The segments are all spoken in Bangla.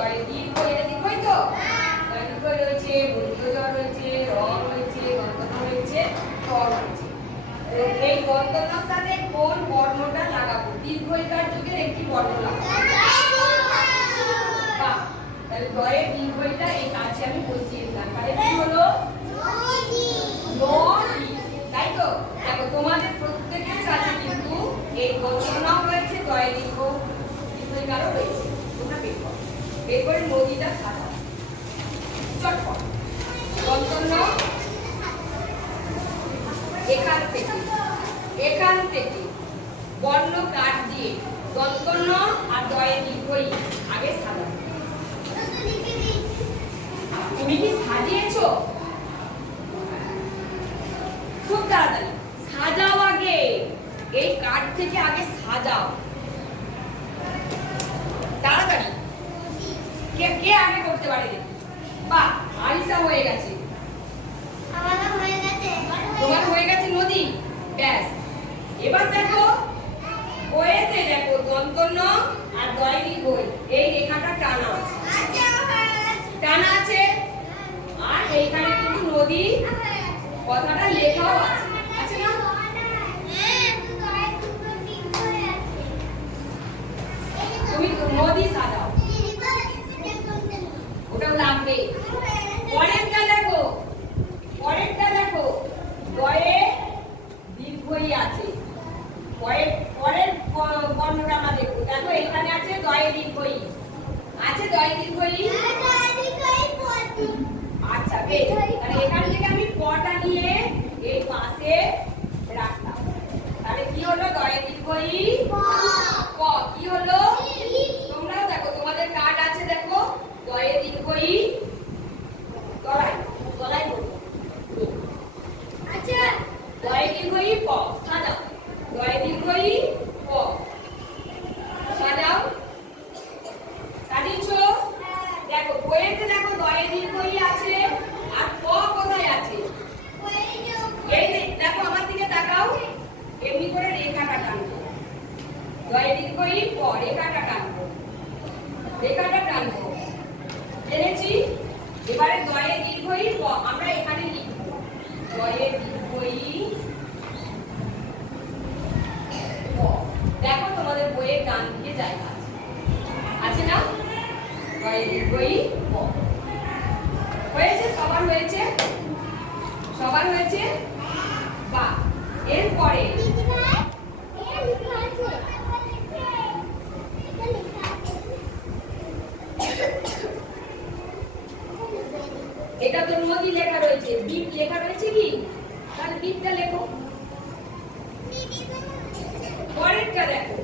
দয় দীর্ঘই, এটা দীর্ঘই তো? দয় দীর্ঘই রয়েছে, বর্গীয় রয়েছে, রং রয়েছে, গন্তন্য রয়েছে, তর রয়েছে। তো এই গন্তন্যর সাথে কোন বর্ণটা লাগাবো? দীর্ঘইকার যুগের একটি বর্ণ লাগাবো। তাহলে দয়ের দীর্ঘইটা এই কাছে আমি বসিয়ে দিলাম। তাহলে কি হলো? তাই তো? দেখো তোমাদের প্রত্যেকের কাছে কিন্তু এই গন্তন্যও রয়েছে, দয়ের দীর্ঘইকারও রয়েছে। তোমরা বের করো, বের করে নদীটা সাজাও চটপট। গন্তন্য এখান থেকে বর্ণ কাট দিয়ে গন্তন্য আর দয়ের দীর্ঘই আগে সাজাও। তুমি কি সাজিয়েছো? খুব তাড়াতাড়ি সাজাও, আগে এই কাঠ থেকে আগে সাজাও তাড়াতাড়ি। কে কে আগে করতে পারে দেখি? বাহ, আরিসা হয়ে গেছে। তোমার হয়ে গেছে নদী। ব্যাস, এবার দেখো বইয়েতে দেখো দন্তন্য আর দয় দীর্ঘই এই রেখাটা টানা আছে, টানা আছে। আর এইখানে কিন্তু নদী কথাটা লেখাও আছে, আছে না? তুমি নদী সাজাও, ওটাও লাগবে। পরেরটা দেখো, পরেরটা দেখো, দয়ে দীর্ঘই আছে। পরের বর্ণটা আমরা দেখো। দেখো এখানে আছে দয়ে দীর্ঘই, আছে দয়ে দীর্ঘই। আচ্ছা বেশ, তাহলে এখান থেকে আমি পটা নিয়ে এই পাশে রাখলাম। তাহলে কি হলো? দয়ে দীর্ঘই প। কি হলো? তোমরাও দেখো, তোমাদের কার্ড আছে দেখো, দয়ে দীর্ঘই তলায় তলায় বলবো। আচ্ছা, দয়ে দীর্ঘই প সাজাও, দয়ে দীর্ঘই প সাজাও। সাজিয়েছো? দেখো বইয়েতে দেখো দয়ে দীর্ঘই আছে, আর প কোথায় আছে? এই দেখো, আমার দিকে তাকাও, এমনি করে রেখাটা টানবো। দয়ে দীর্ঘই প, রেখাটা টানবো, রেখাটা টানবো। জেনেছি? এবারে দয়ে দীর্ঘই প আমরা এখানে লিখবো। দয়ে দীর্ঘই প। দেখো তোমাদের বইয়ের ডান দিকে জায়গা আছে, আছে না? দয়ে দীর্ঘই প হয়েছে। সবার হয়েছে? সবার হয়েছে? বাহ। এরপরে এটা তো নদী লেখা রয়েছে, দ্বীপ লেখা রয়েছে কি? তাহলে দ্বীপটা লেখো। পরেরটা দেখো,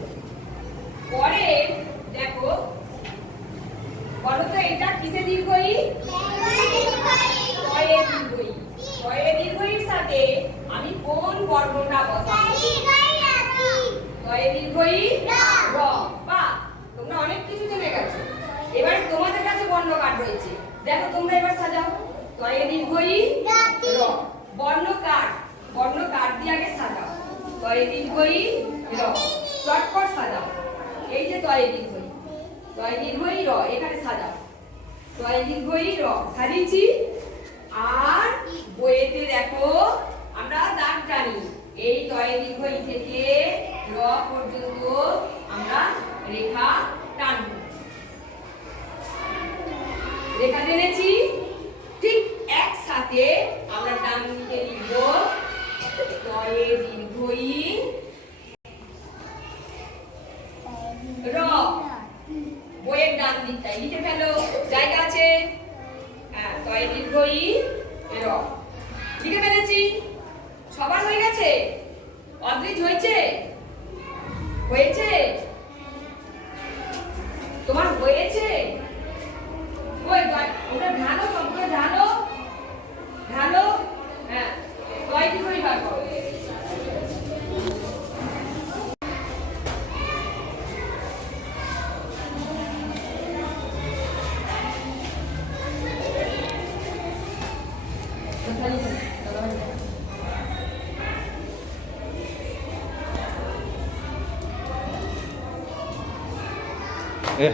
পরে দেখো, বলো তো এটা কিসে দীর্ঘই? দয়ে দীর্ঘই। দয়ে দীর্ঘইর সাথে আমি কোন বর্ণটা বসাবো? দয়ে দীর্ঘই র। বাহ, তোমরা অনেক কিছু জেনে গেছো। এবারে তোমাদের কাছে বর্ণ কার্ড রয়েছে, দেখো তোমরা এবার সাজাও। দয়ে দীর্ঘই র, বর্ণ কার্ড দিয়ে আগে সাজাও। দয়ে দীর্ঘই র, চটপট সাজাও। এই যে দয়ে দীর্ঘই, দয়ে দীর্ঘই র, এখানে সাজাও। দয়ে দীর্ঘই র সাজিয়েছি। আর বইয়েতে দেখো আমরা দাগ টানি, এই দয়ে দীর্ঘই থেকে র পর্যন্ত আমরা রেখা টানব। রেখা টেনেছি, ঠিক একসাথে আমরা ডান দিকে লিখব দয়ে দীর্ঘই র। বইয়ের ডান দিকটাই লিখে ফেলো, জায়গা আছে। হ্যাঁ, দয়ে দীর্ঘই র লিখে ফেলেছি। সবার হয়ে গেছে? অদ্রিজ হয়েছে? হয়েছে? তোমার হয়েছে? ওই ওটা ঢালো, সবগুলো ঢালো, ঢালো। হ্যাঁ, দয়ে দীর্ঘই বার করো।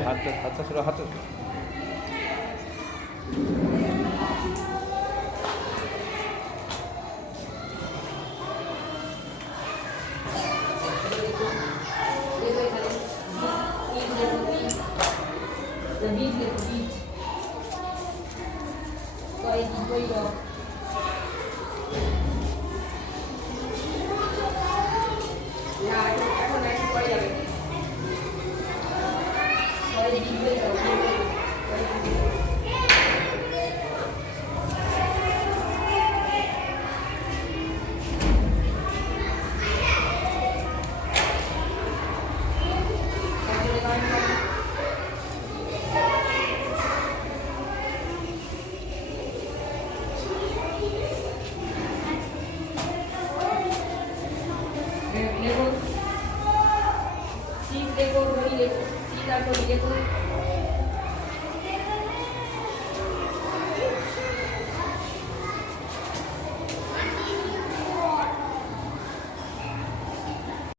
হাতটা ছিল, হাতটা বীজ লেখো বীজ কয় দীর্ঘই র না এখন একটু পরে যাবে কয় দীর্ঘই র देखो वही देखो सीधा को देखो